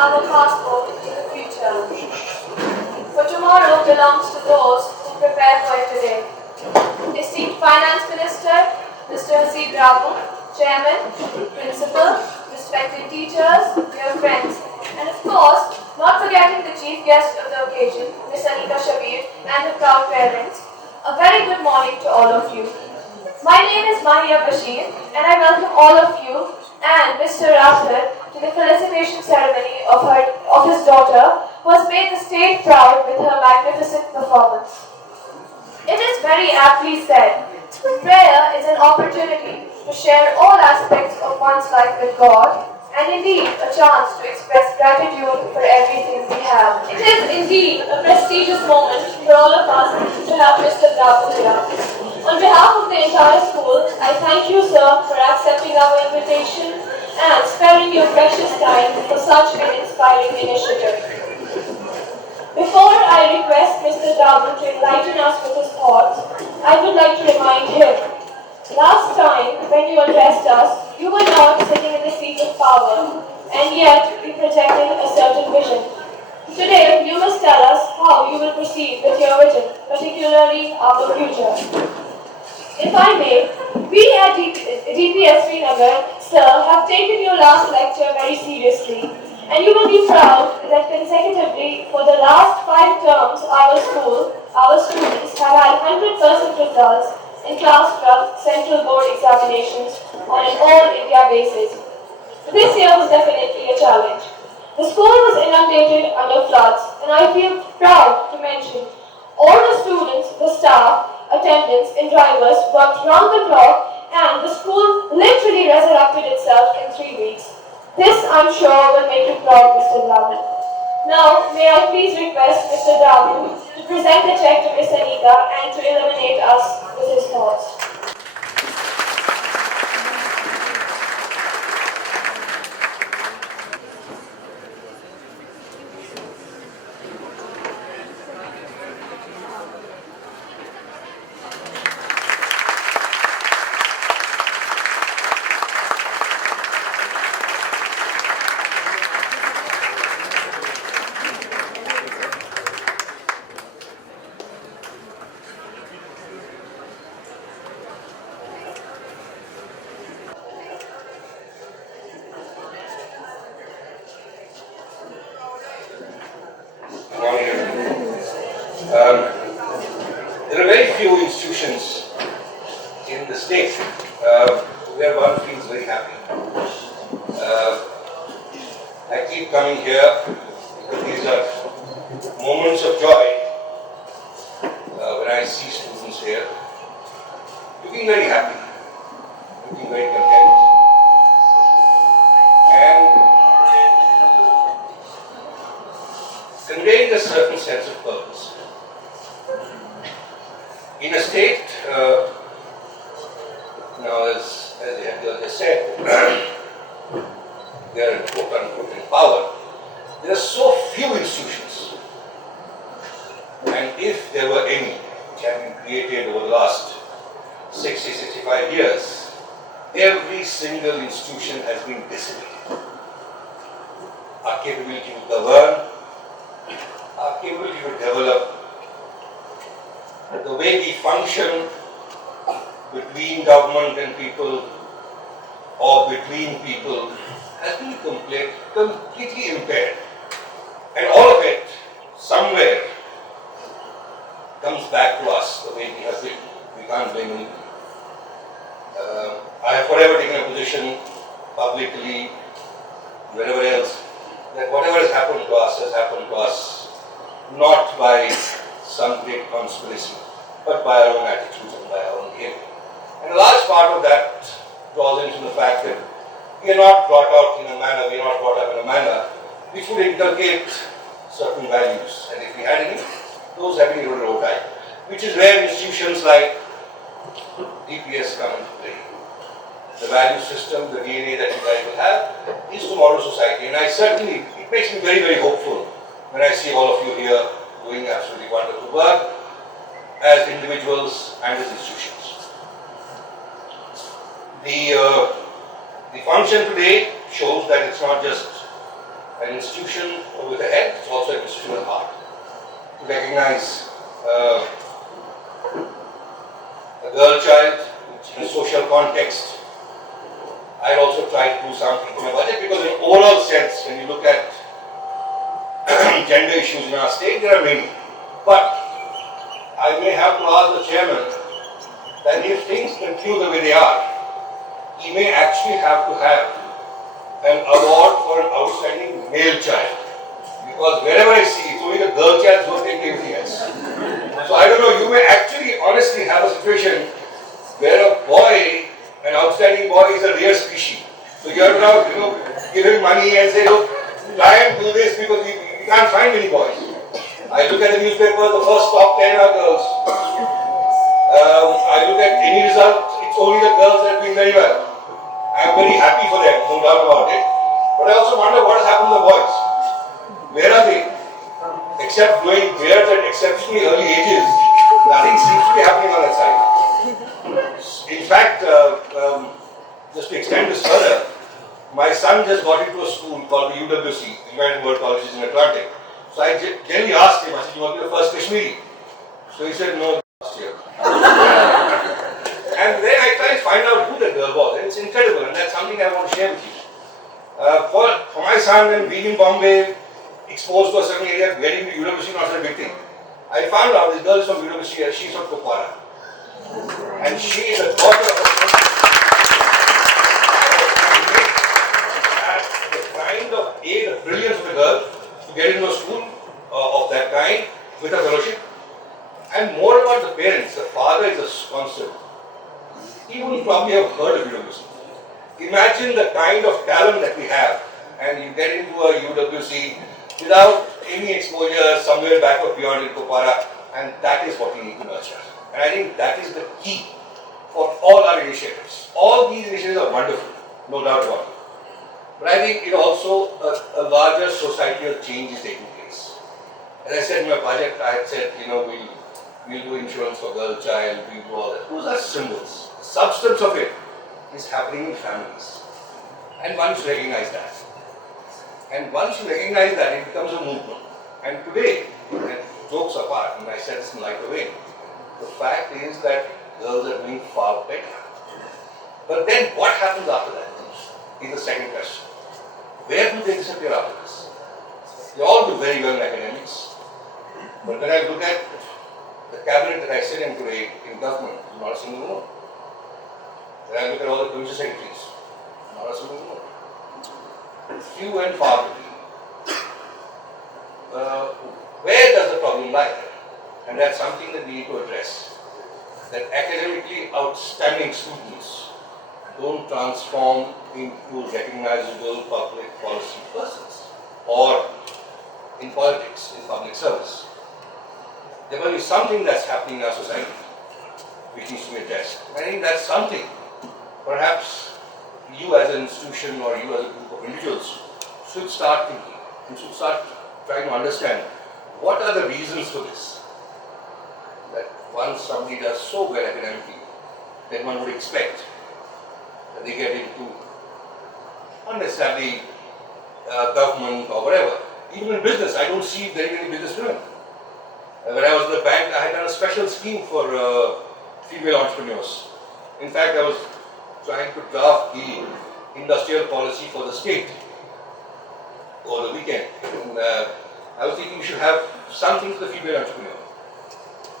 our passport to the future. For tomorrow belongs to those who prepare for it today. Esteemed Finance Minister, Mr. Haseeb Drabu, Chairman, Principal, respected teachers, dear friends, and of course, not forgetting the chief guest of the occasion, Ms. Anika, Shabir, and the proud parents, a very good morning to all of you. My name is Bashir, and I welcome all of you and Mr. Rathod to the felicitation ceremony of his daughter, who has made the state proud with her magnificent performance. It is very aptly said, prayer is an opportunity to share all aspects of one's life with God, and indeed a chance to express gratitude for everything we have. It is indeed a prestigious moment for all of us to have Mr. Drabu here. On behalf of the entire school, I thank you, sir, for accepting our invitation and sparing your precious time for such an inspiring initiative. Before I request Mr. Drabu to enlighten us with his thoughts, I would like to remind him. Last time, when you addressed us, you were not sitting in the seat of power, and yet you projected a certain vision. Today, you must tell us how you will proceed with your vision, particularly our future. If I may, we at DPS Srinagar, sir, have taken your last lecture very seriously, and you will be proud that consecutively for the last 5 terms, our students have had 100% results in Class 12 Central Board examinations on an all-India basis. This year was definitely a challenge. The school was inundated under floods, and I feel proud to mention all the students, the staff, attendants, and drivers worked round the clock, and the school literally resurrected itself in 3 weeks. This, I'm sure, will make you proud, Mr. Drabu. Now, may I please request Mr. Drabu to present the check to Ms. Anika and to illuminate us with his thoughts. There are very few institutions in the state where one feels very happy. I keep coming here because these are moments of joy when I see students here looking very happy, looking very content, and conveying a certain sense of purpose. In a state, as they said, they are quote-unquote in power. There are so few institutions, and if there were any which have been created over the last 60-65 years, every single institution has been decimated. Our capability to govern, our capability to develop, the way we function between government and people or between people has been completely impaired. And all of it somewhere comes back to us the way we have been. We can't blame anyone. I have forever taken a position publicly, wherever else, that whatever has happened to us not by some great conspiracy, but by our own attitudes and by our own behavior. And a large part of that draws into the fact that we are not brought up in a manner which would inculcate certain values. And if we had any, those have been eroded over time, which is where institutions like DPS come into play. The value system, the DNA that you guys will have is tomorrow's society. And it makes me very, very hopeful when I see all of you here doing absolutely wonderful work as individuals and as institutions. The function today shows that it's not just an institution with a head, it's also an institution with a heart. To recognize a girl child in a social context. I also try to do something in my budget because in overall sense, when you look at gender issues in our state, there are many. But I may have to ask the chairman that if things continue the way they are, he may actually have to have an award for an outstanding male child. Because wherever I see, it's only the girl child who take everything else. So I don't know, you may actually honestly have a situation where a boy, an outstanding boy, is a rare species. So you have to now, give him money and say, look, try and do this because we can't find many boys. I look at the newspaper, the first top 10 are girls. I look at any result, it's only the girls that are doing very well. I'm very happy for them, no doubt about it. But I also wonder what has happened to the boys. Where are they? Except growing beards at exceptionally early ages, nothing seems to be happening on that side. In fact, just to extend this further, my son just got into a school called the UWC, United World Colleges in Atlantic. So I generally asked him, I said, you want to be the first Kashmiri? So he said, no, last year. And then I try to find out who the girl was, and it's incredible, and that's something I want to share with you. For my son, when being in Bombay, exposed to a certain area, getting to university not a big thing. I found out this girl is from university, she's from Kupwara. And she is a daughter of a the brilliance of the girl to get into a school of that kind with a fellowship. And more about the parents, the father is a sponsor. He would probably have heard of UWC. Imagine the kind of talent that we have, and you get into a UWC without any exposure somewhere back or beyond in Kupwara, and that is what we need to nurture. And I think that is the key for all our initiatives. All these initiatives are wonderful, no doubt about it. But I think it also a larger societal change is taking place. As I said in my budget, I had said, we'll do insurance for girl child, we'll do all that. Those are symbols. The substance of it is happening in families. And one should recognize that. And once you recognize that, it becomes a movement. And today, and jokes apart, and I said this in a lighter way, the fact is that girls are doing far better. But then what happens after that is the second question. Where do they disappear after this? They all do very well in academics. But when I look at the cabinet that I sit in today in government, not a single one. When I look at all the provincial secretaries, not a single one. Few and far between. Where does the problem lie? And that's something that we need to address. That academically outstanding students don't transform into recognizable public policy persons or in politics, in public service. There must be something that's happening in our society which needs to be addressed. I think that's something perhaps you as an institution or you as a group of individuals should start thinking and should start trying to understand what are the reasons for this. That once somebody does so well academically, then one would expect that they get into not necessarily government or whatever. Even in business, I don't see very many business women. When I was in the bank, I had done a special scheme for female entrepreneurs. In fact, I was trying to draft the industrial policy for the state over the weekend. And I was thinking we should have something for the female entrepreneur.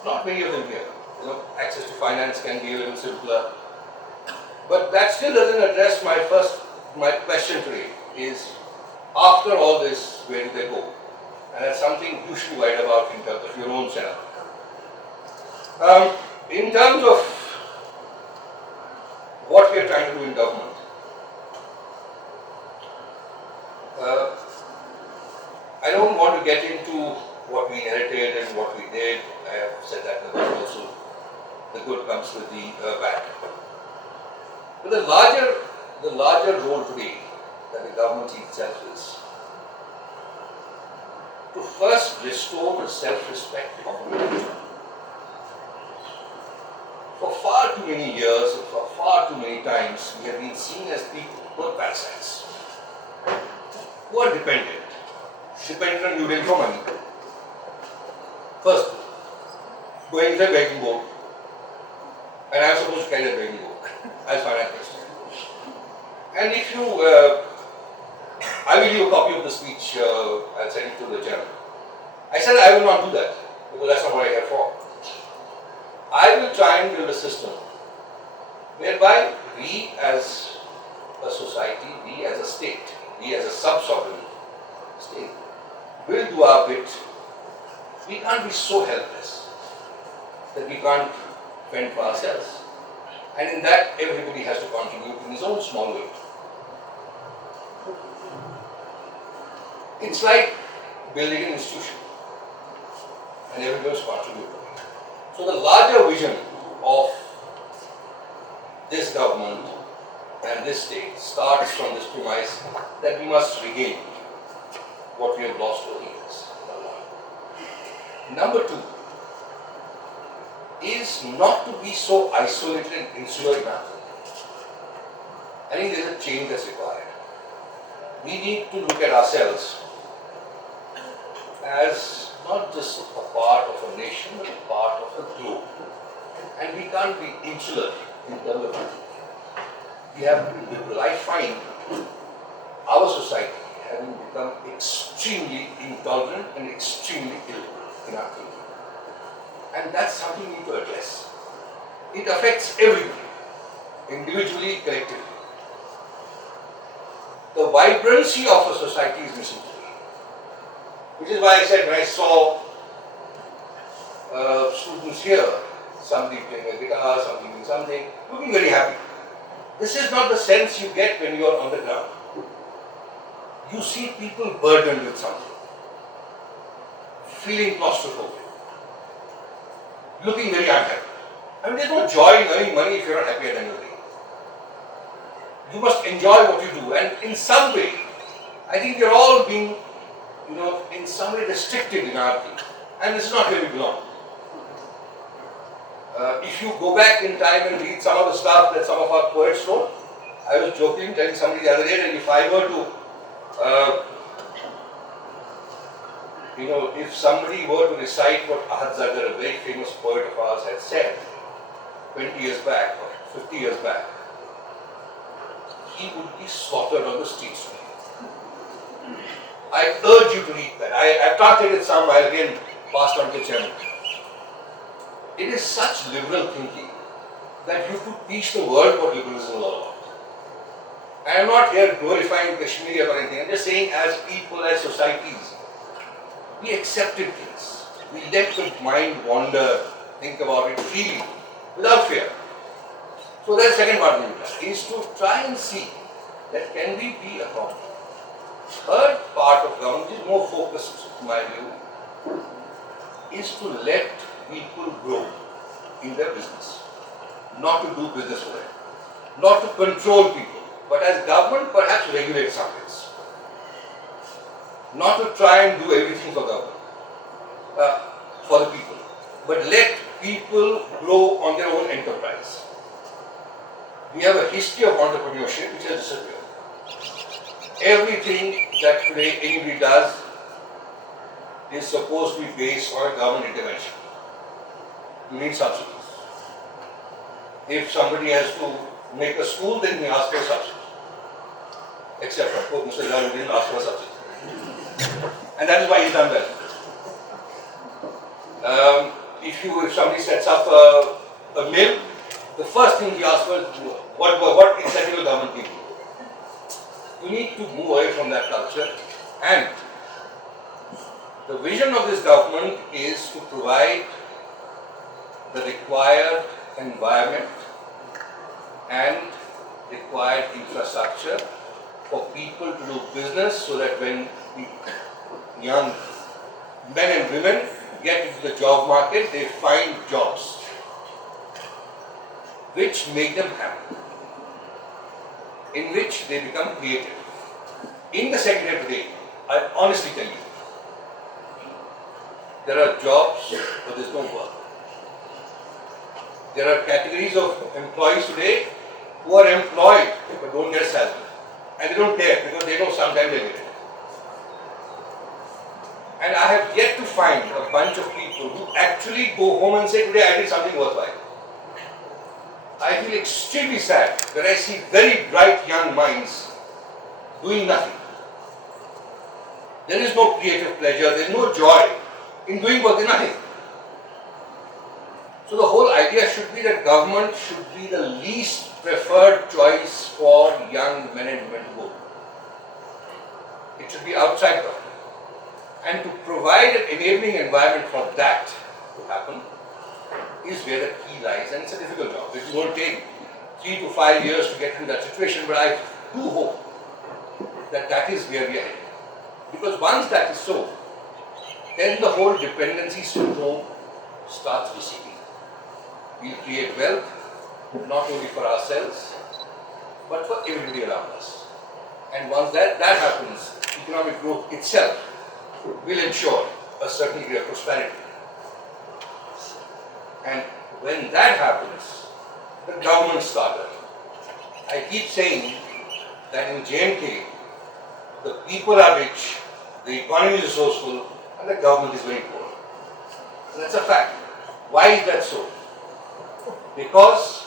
Not many of them here. Access to finance can be a little simpler. But that still doesn't address my question today is, after all this, where do they go? And that's something you should write about in terms of your own setup. In terms of what we are trying to do in government, I don't want to get into what we inherited and what we did. I have said that in the past also. The good comes with the bad. But the larger role today that the government sees itself is to first restore the self-respect of the individual. For far too many years and for far too many times, we have been seen as people who are parasites, who are dependent, dependent on you for money. First, going to a begging board, and I am supposed to carry a begging board as finance minister. And if you, I will give a copy of the speech, I'll send it to the chairman. I said I will not do that, because that's not what I'm here for. I will try and build a system whereby we as a society, we as a state, we as a sub-sovereign state will do our bit. We can't be so helpless that we can't fend for ourselves. And in that, everybody has to contribute in his own small way. It's like building an institution, and everybody must contribute. So the larger vision of this government and this state starts from this premise that we must regain what we have lost over the years. Number two is not to be so isolated and insular now. I think there is a change that's required. We need to look at ourselves as not just a part of a nation, but a part of a globe. And we can't be insular in terms of it. We have people. I find our society having become extremely intolerant and extremely ill in our thinking. And that's something we need to address. It affects everybody, individually, collectively. The vibrancy of a society is missing today. Which is why I said when I saw students here, somebody playing a guitar, somebody doing something, looking very happy. This is not the sense you get when you are on the ground. You see people burdened with something, feeling claustrophobic, looking very unhappy. I mean, there's no joy in earning money if you're not happy at the end of the day. You must enjoy what you do, and in some way, I think we're all being, in some way restricted in our thing, and this is not where we belong. If you go back in time and read some of the stuff that some of our poets wrote, I was joking, telling somebody the other day that if I were to, if somebody were to recite what Ahad Zagar, a very famous poet of ours, had said 20 years back or 50 years back, he would be slaughtered on the streets. I urge you to read that. I've translated some, I'll again pass on to the chairman. It is such liberal thinking that you could teach the world what liberalism is all about. I am not here glorifying Kashmir or anything. I'm just saying, as people, as societies, we accepted things. We let the mind wander, think about it freely, without fear. So that's the second part of it, is to try and see that can we be accomplished. Third part of government is more focused, in my view, is to let people grow in their business, not to do business for them, not to control people, but as government perhaps regulate some things, not to try and do everything for government, for the people, but let people grow on their own enterprise. We have a history of entrepreneurship which has disappeared. Everything that today anybody does is supposed to be based on government intervention. You need subsidies. If somebody has to make a school, then he asks for subsidies. Except, of course, Mr. Drabu didn't ask for a subsidy. And that is why he's done well. If somebody sets up a mill, the first thing he asks for is what incentive will government give you? You need to move away from that culture, and the vision of this government is to provide the required environment and required infrastructure for people to do business, so that when young men and women get into the job market, they find jobs which make them happy, in which they become creative. In the sector today, I honestly tell you, there are jobs but there is no work. There are categories of employees today who are employed but don't get salary. And they don't care because they know sometimes they get it. And I have yet to find a bunch of people who actually go home and say, today I did something worthwhile. I feel extremely sad when I see very bright young minds doing nothing. There is no creative pleasure, there is no joy in doing work, nothing. So the whole idea should be that government should be the least preferred choice for young men and women to go. It should be outside government. And to provide an enabling environment for that to happen is where the key lies, and it's a difficult job. It won't take 3 to 5 years to get into that situation, but I do hope that that is where we are heading. Because once that is so, then the whole dependency syndrome starts receding. We'll create wealth, not only for ourselves, but for everybody around us. And once that happens, economic growth itself will ensure a certain degree of prosperity. And when that happens, the government started. I keep saying that in J&K, the people are rich, the economy is resourceful, and the government is very poor. And that's a fact. Why is that so? Because,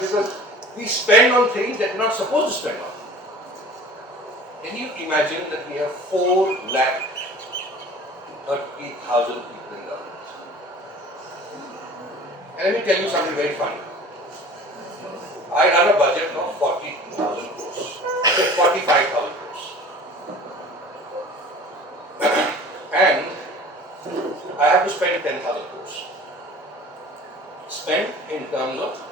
because we spend on things that we're not supposed to spend on. Can you imagine that we have 4,30,000 people in government? And let me tell you something very funny. I run a budget of 40,000 crores, say 45,000 crores. And I have to spend 10,000 crores. Spend in terms of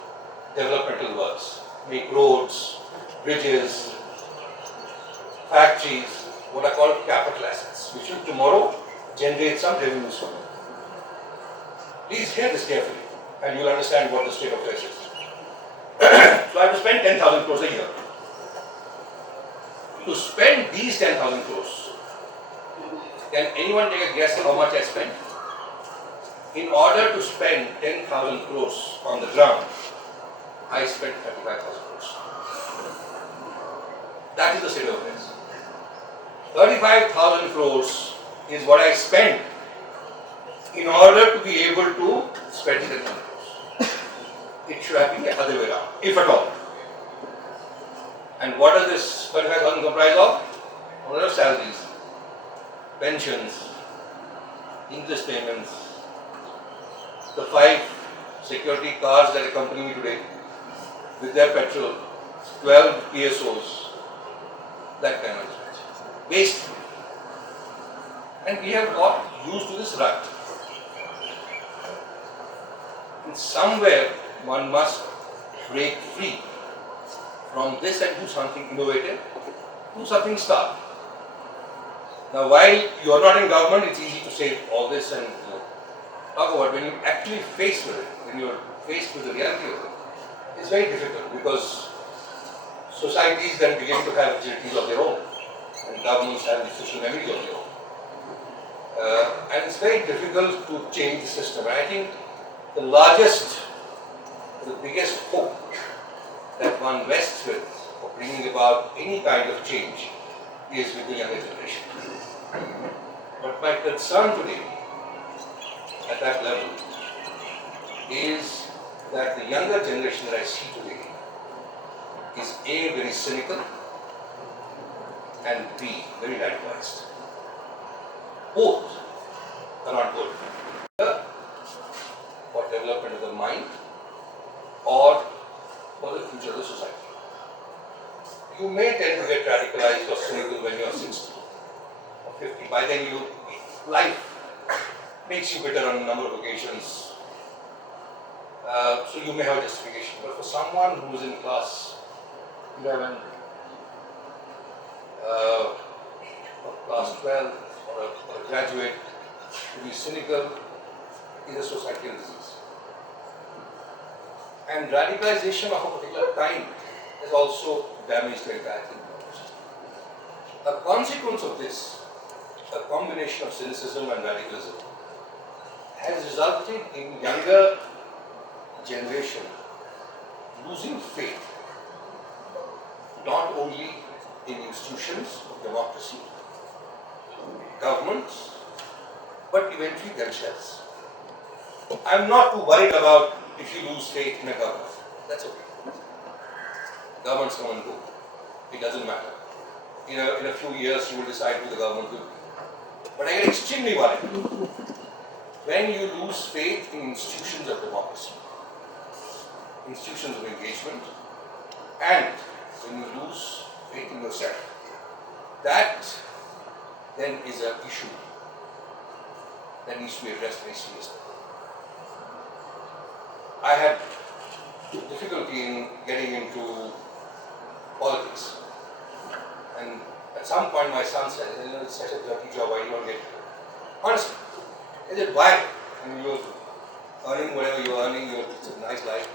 developmental works, make roads, bridges, factories, what are called capital assets, which will tomorrow generate some revenues for you. Please hear this carefully, and you'll understand what the state of affairs is. So I have to spend 10,000 crores a year. To spend these 10,000 crores, can anyone take a guess how much I spent? In order to spend 10,000 crores on the ground, I spent 35,000 crores. That is the state of affairs. 35,000 crores is what I spent in order to be able to spend 10,000 crores. It should have been the other way around, if at all. And what does this 35,000 comprise of? A lot of salaries, pensions, interest payments, the 5 security cars that accompany me today with their petrol, 12 PSOs, that kind of stuff. Waste. And we have got used to this rut. And somewhere one must break free from this and do something innovative, do something start. Now while you are not in government, it's easy to say all this and talk about when you actually face with it, when you are faced with the reality of it, it's very difficult because societies then begin to have agilities of their own and governments have the social memory of their own. And it's very difficult to change the system. And I think the biggest hope that one rests with for bringing about any kind of change is with the younger generation. But my concern today at that level is that the younger generation that I see today is A, very cynical, and B, very radicalized. Both are not good. For development of the mind or for the future of the society. You may tend to get radicalized or cynical when you are 60 or 50. By then life makes you bitter on a number of occasions. So you may have a justification. But for someone who is in class 11 or class 12 or a graduate, to be cynical is a societal disease. And radicalization of a particular kind has also damaged the entire thing. A consequence of this, a combination of cynicism and radicalism, has resulted in younger generation losing faith not only in institutions of democracy governments, but eventually themselves. I'm not too worried about if you lose faith in a government. That's okay. Governments come and go. It doesn't matter. In a few years, you will decide who the government will be. But I get extremely worried when you lose faith in institutions of democracy, institutions of engagement, and when you lose faith in yourself. That then is an issue that needs to be addressed very seriously. I had difficulty in getting into politics, and at some point my son said, it's such a dirty job, why do you want to get into it? Honestly, I said, why? And you're earning whatever you're earning, it's a nice life.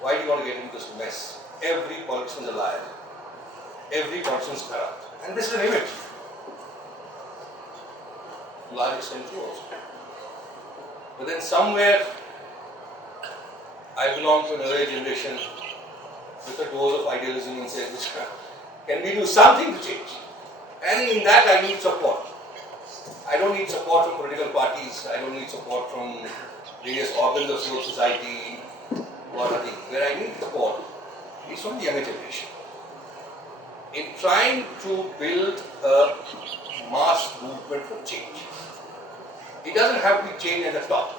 Why do you want to get into this mess? Every politician is a liar. Every politician is corrupt. And this is an image. To a large extent true also. But then somewhere, I belong to an earlier generation with a dose of idealism and said, can we do something to change? And in that I need support. I don't need support from political parties. I don't need support from various organs of civil society or nothing. Where I need support is from the younger generation. In trying to build a mass movement for change. It doesn't have to be changed at the top.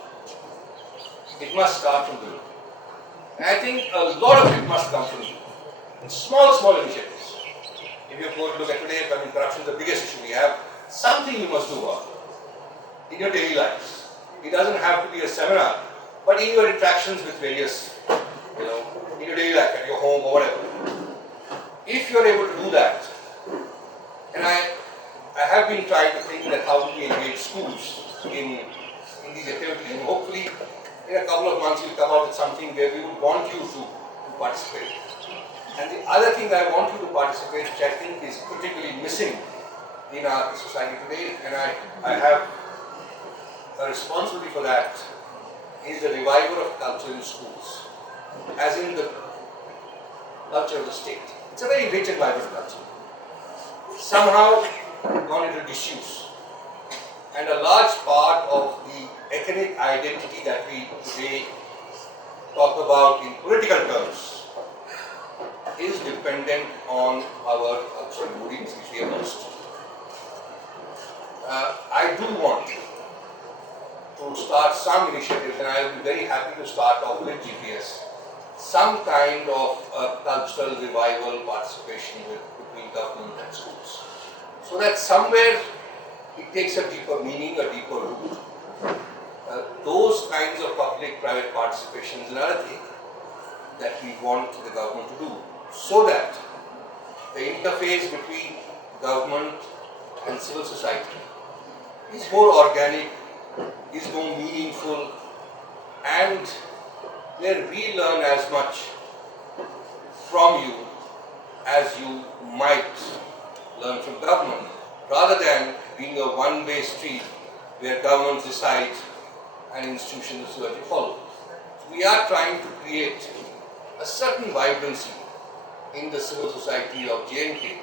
It must start from below. And I think a lot of it must come from you. Small initiatives. If you go to look at today, corruption is the biggest issue we have. Something you must do about it in your daily lives. It doesn't have to be a seminar, but in your interactions with various, in your daily life, at your home or whatever. If you're able to do that, and I have been trying to think that how do we engage schools in these activities, and hopefully in a couple of months we'll come out with something where we would want you to participate. And the other thing I want you to participate, which I think is particularly missing in our society today, and I have a responsibility for that, is the revival of culture in schools, as in the culture of the state. It's a very rich and vibrant culture. Somehow gone into disuse. And a large part of the ethnic identity that we today talk about in political terms is dependent on our cultural roots, which we have lost. I do want to start some initiatives, and I will be very happy to start off with GPS. Some kind of cultural revival participation between government and schools. So that somewhere it takes a deeper meaning, a deeper root. Those kinds of public-private participation is another thing that we want the government to do, so that the interface between government and civil society is more organic, is more meaningful, and where we learn as much from you as you might learn from government, rather than being a one-way street where governments decide and institutions are to follow. So we are trying to create a certain vibrancy in the civil society of J&K,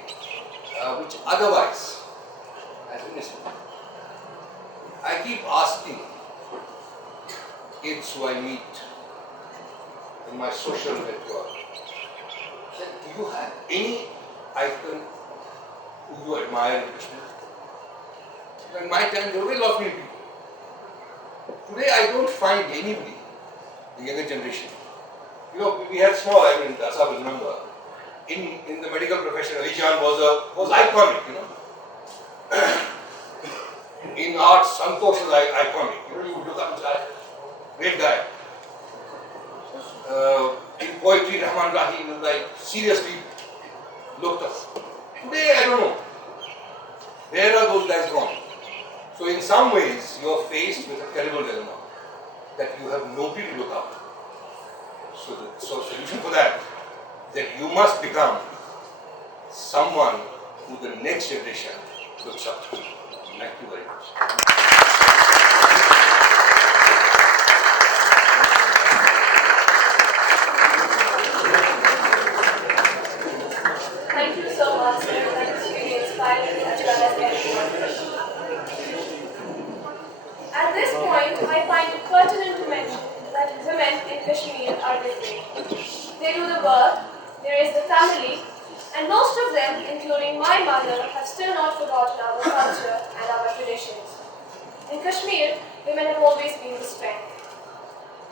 which otherwise has been missing. I keep asking kids who I meet in my social network, do you have any icon who you admire in Kashmir? In my time, there were a lot of people. Today, I don't find anybody, the younger generation. We had small, Asa will remember, in the medical profession, Ajan was iconic, In art, Santosh is iconic. You would look up and say, great guy. In poetry, Rahman Rahim was seriously looked up. Today, I don't know. Where are those guys gone? So in some ways, you are faced with a terrible dilemma that you have nobody to look up. So the solution for that is that you must become someone who the next generation looks up to. Thank you very much. Thank you so much, sir. That was really inspiring as well as educational. point, I find it pertinent to mention that women in Kashmir are different. They do the work, they raise the family, and most of them, including my mother, have still not forgotten our culture and our traditions. In Kashmir, women have always been the strength.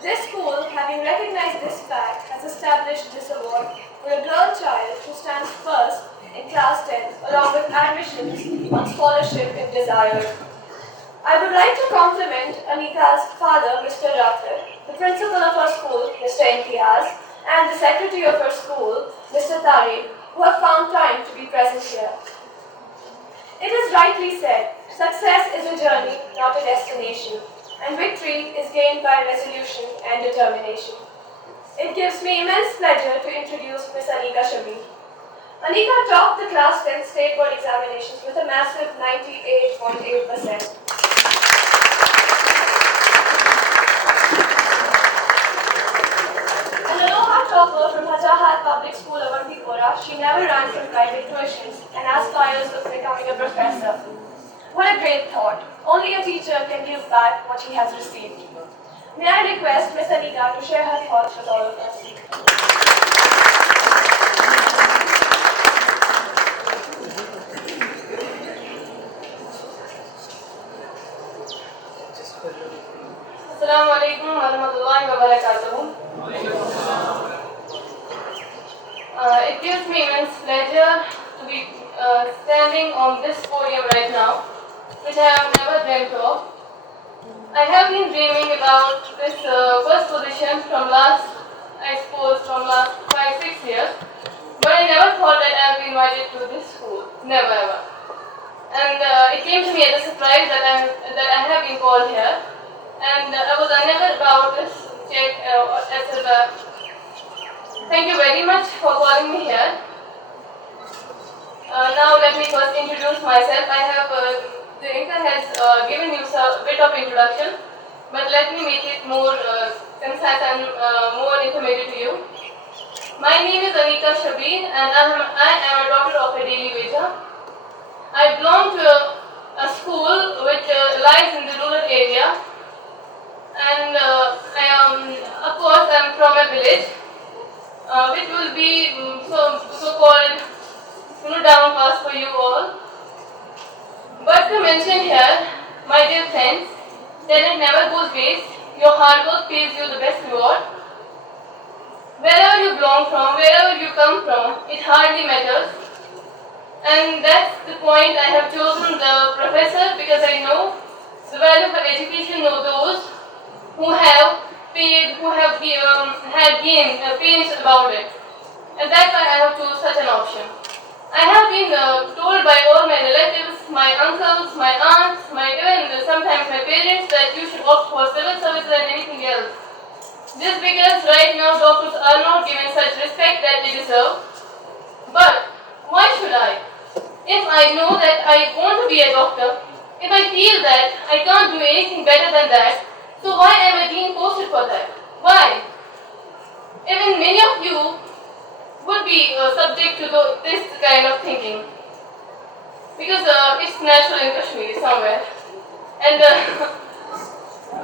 This school, having recognized this fact, has established this award for a girl child who stands first in class 10 along with admissions on scholarship if desired. I would like to compliment Anika's father, Mr. Rathar, the principal of her school, Mr. Imtiaz, and the secretary of her school, Mr. Tariq, who have found time to be present here. It is rightly said, success is a journey, not a destination, and victory is gained by resolution and determination. It gives me immense pleasure to introduce Miss Anika Shabir. Anika topped the class 10 state board examinations with a massive 98.8%. An Aloha topper from Hajahat Public School, Avantipura, she never ran from private tuitions and aspires of becoming a professor. What a great thought. Only a teacher can give back what he has received. May I request Miss Anika to share her thoughts with all of us. Assalamu alaikum wa rahmatullahi wa barakatuh. It gives me immense pleasure to be standing on this podium right now, which I have never dreamt of. I have been dreaming about this first position from last 5-6 years, but I never thought that I would be invited to this school, never ever. And it came to me as a surprise that I have been called here, and I was unaware about this check, etc. Thank you very much for calling me here. Now let me first introduce myself. I have the Anika has given you a bit of introduction, but let me make it more concise and more informative to you. My name is Anika Shabir, and I am a daughter of a daily wager. I belong to a school which lies in the rural area, and of course, I am from a village, which will be so-called down pass for you all. But to mention here, my dear friends, that it never goes waste. Your hard work pays you the best reward. Wherever you belong from, wherever you come from, it hardly matters. And that's the point I have chosen the professor, because I know the value of education of those who have paid, who have had gained pains about it. And that's why I have chosen such an option. I have been told by all my relatives, my uncles, my aunts, even sometimes my parents, that you should opt for civil service than anything else. Just because right now doctors are not given such respect that they deserve. But why should I? If I know that I want to be a doctor, if I feel that I can't do anything better than that, so why am I being posted for that? Why? Even many of you would be subject to this kind of thinking, because it's natural in Kashmir somewhere, and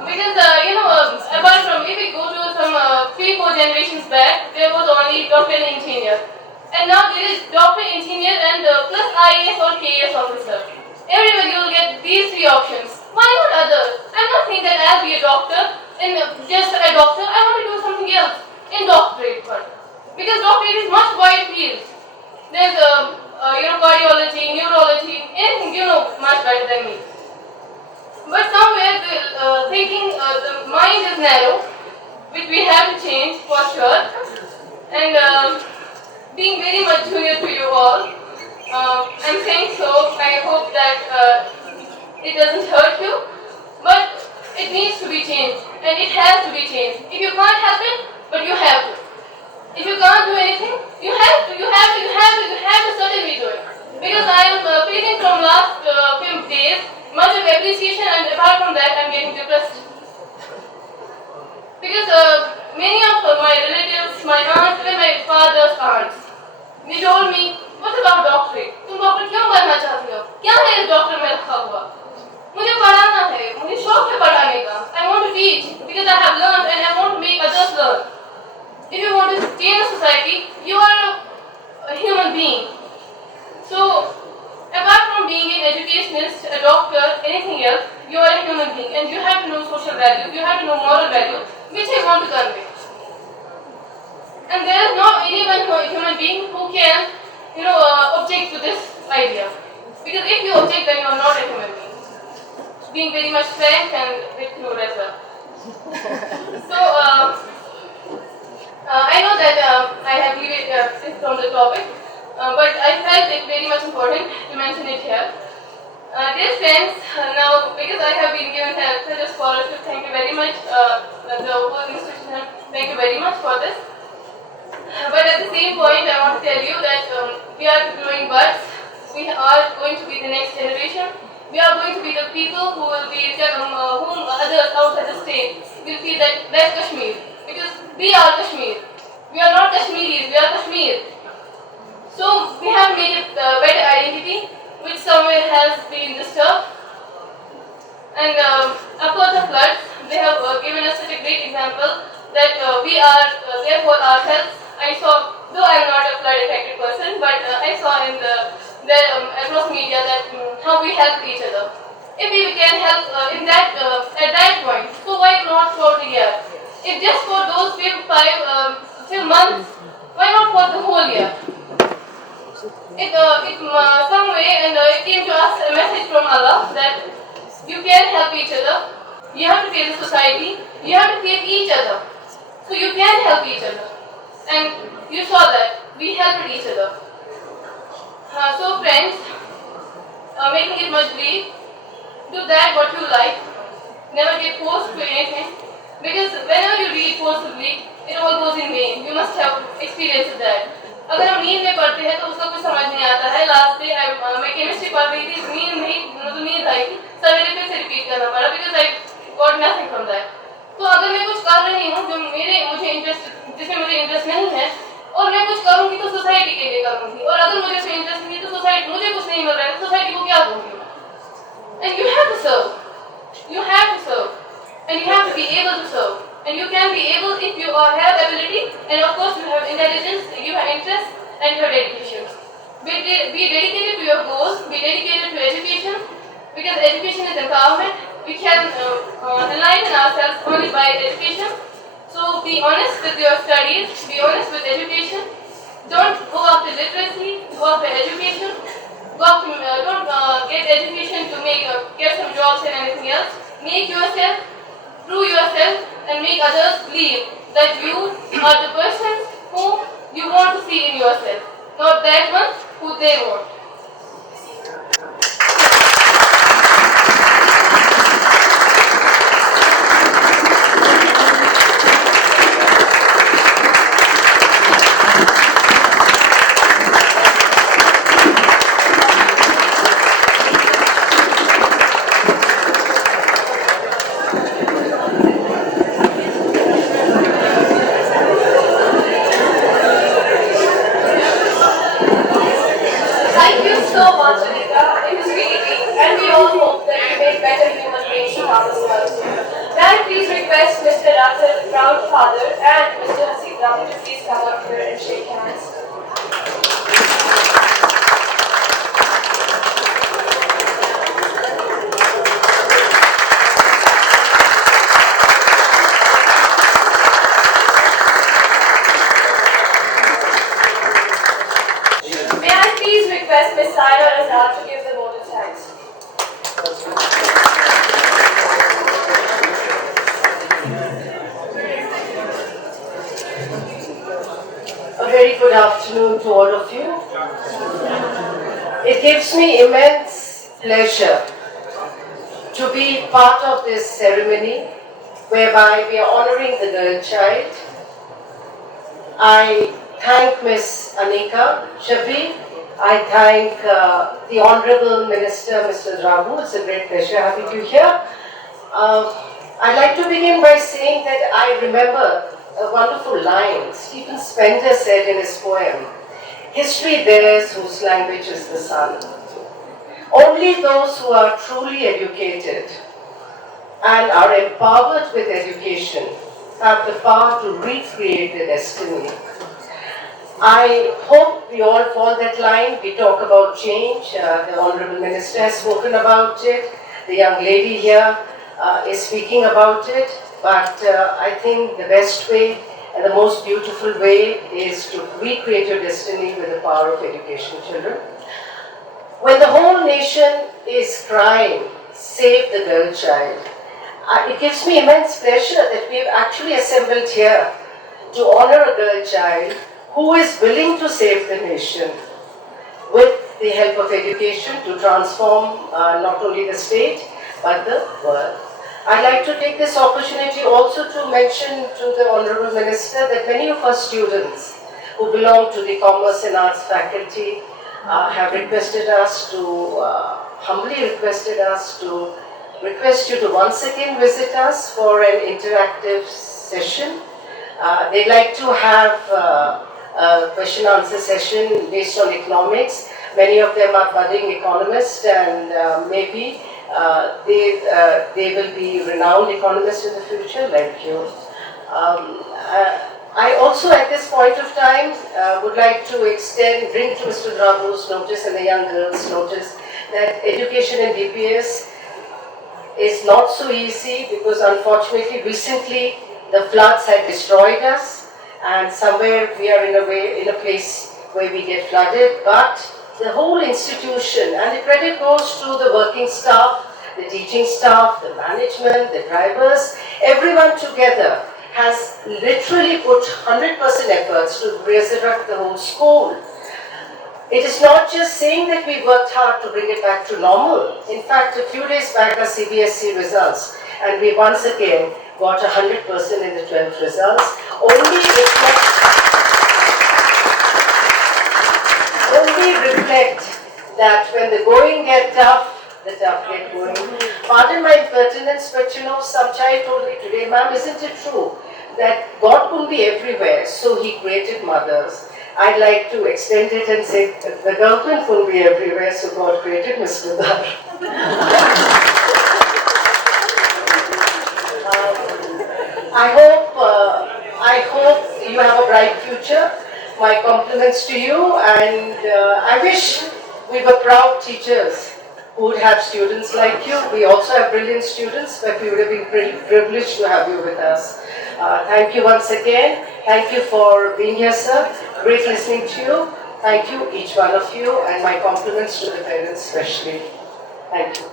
because apart from, if we go to some 3-4 generations back, there was only doctor and engineer, and now there is doctor, engineer, and plus IAS or KAS officer. Everywhere you will get these 3 options. Why not others? I'm not saying that I'll be a doctor and just a doctor. I want to do something else in doctorate, because doctorate is much wide field. There's cardiology, neurology, anything much better than me. But somewhere the thinking, the mind is narrow, which we have to change for sure. And being very much junior to you all, I'm saying so. I hope that it doesn't hurt you, but it needs to be changed, and it has to be changed. If you can't help it, but you have to. If you can't do anything, you have to certainly do it. Because I am feeling from last few days much of appreciation, and apart from that, I'm getting depressed. Because many of my relatives, my aunts, even my father's aunts, they told me, what about doctorate? तुम doctor क्यों बनना चाहती हो? क्या है इस doctor में रखा हुआ? मुझे पढ़ाना है, मुझे शौक है पढ़ाने का. I educationist, a doctor, anything else, you are a human being and you have to know social values, you have to know moral values, which I want to convey. And there is no anyone human being who can, object to this idea. Because if you object, then you are not a human being. Being very much frank and a bit cruel as well. So, I know that I have deviated from the topic, but I felt it very much important to mention it here. Dear friends, now because I have been given such a scholarship, thank you very much. The whole institution, thank you very much for this. But at the same point, I want to tell you that we are growing buds. We are going to be the next generation. We are going to be the people who will be, whom others outside the state will feel that that's Kashmir. Because we are Kashmir. We are not Kashmiris, we are Kashmir. So we have made a better identity, which somewhere has been disturbed. And after the floods, they have given us such a great example that we are there for ourselves. I saw, though I am not a flood affected person, but I saw in across media that how we help each other. If we can help at that point, so why not for the year? If just for those few months, why not for the whole year? Some way, and it came to us a message from Allah that you can help each other. You have to face the society. You have to face each other. So you can help each other. And you saw that we helped each other. So friends, making it much brief, do that what you like. Never get forced to anything. Because whenever you read forcibly, it all goes in vain. You must have experienced that. अगर हम नींद में पढ़ते हैं तो उसका कुछ समझ नहीं आता है. लास्ट डे मैं केमिस्ट्री पढ़ रही थी, नींद आई थी, सवेरे फिर से रिपीट करना पड़ा because I got nothing from that. तो अगर मैं कुछ कर रही हूँ जिसमें मुझे इंटरेस्ट नहीं है, और मैं कुछ करूँगी तो सोसाइटी के लिए करूँगी, और अगर मुझे उसमें इंटरेस्ट नहीं है तो सोसाइटी मुझे कुछ नहीं मिल रहा है, सोसाइटी को क्या दूँगी? And you have to serve. You have to serve. And you have to be able to serve. And you can be able if you have ability, and of course you have intelligence, you have interest, and you have dedication. Be dedicated to your goals, be dedicated to education, because education is empowerment. We can enlighten ourselves only by education. So be honest with your studies, be honest with education. Don't go after literacy, go after education. Don't get education to get some jobs and anything else. Make yourself, prove yourself, and make others believe that you are the person who you want to see in yourself, not that one who they want. Thank you so much, Anika. It was really deep, and we all hope that you make better human beings from this world. Now, please request Mr. Rathar, proud father, and Mr. Haseeb Drabu to please come up here and shake hands. May I please request Ms. Saira Azhar to give the vote of thanks. A very good afternoon to all of you. It gives me immense pleasure to be part of this ceremony whereby we are honoring the girl child. I thank Ms. Anika, Shabir. I thank the Honorable Minister, Mr. Drabu. It's a great pleasure having you here. I'd like to begin by saying that I remember a wonderful line Stephen Spender said in his poem, "History theirs whose language is the sun." Only those who are truly educated and are empowered with education have the power to recreate their destiny. I hope we all follow that line. We talk about change. The Honorable Minister has spoken about it. The young lady here is speaking about it. But I think the best way and the most beautiful way is to recreate your destiny with the power of education, children. When the whole nation is crying, save the girl child, it gives me immense pleasure that we have actually assembled here to honor a girl child who is willing to save the nation with the help of education to transform not only the state but the world. I'd like to take this opportunity also to mention to the Honorable Minister that many of our students who belong to the Commerce and Arts faculty have requested us to, humbly requested us to request you to once again visit us for an interactive session. They'd like to have a question answer session based on economics. Many of them are budding economists and maybe they will be renowned economists in the future like you. I also at this point of time would like to bring to Mr. Drabu's notice and the young girls' notice that education in DPS is not so easy because unfortunately recently the floods had destroyed us and somewhere we are in a place where we get flooded, but the whole institution, and the credit goes to the working staff, the teaching staff, the management, the drivers, everyone together has literally put 100% efforts to resurrect the whole school. It is not just saying that we worked hard to bring it back to normal. In fact, a few days back our CBSE results, and we once again got 100% in the 12th results, only reflect that when the going get tough, the tough get going. Pardon my impertinence, but you know, some child told me today, ma'am, isn't it true that God couldn't be everywhere, so He created mothers? I'd like to extend it and say that the government couldn't be everywhere, so God created Mr. Dar. I hope you have a bright future. My compliments to you, and I wish we were proud teachers who would have students like you. We also have brilliant students, but we would have been privileged to have you with us. Thank you once again. Thank you for being here, sir. Great listening to you. Thank you, each one of you, and my compliments to the parents especially. Thank you.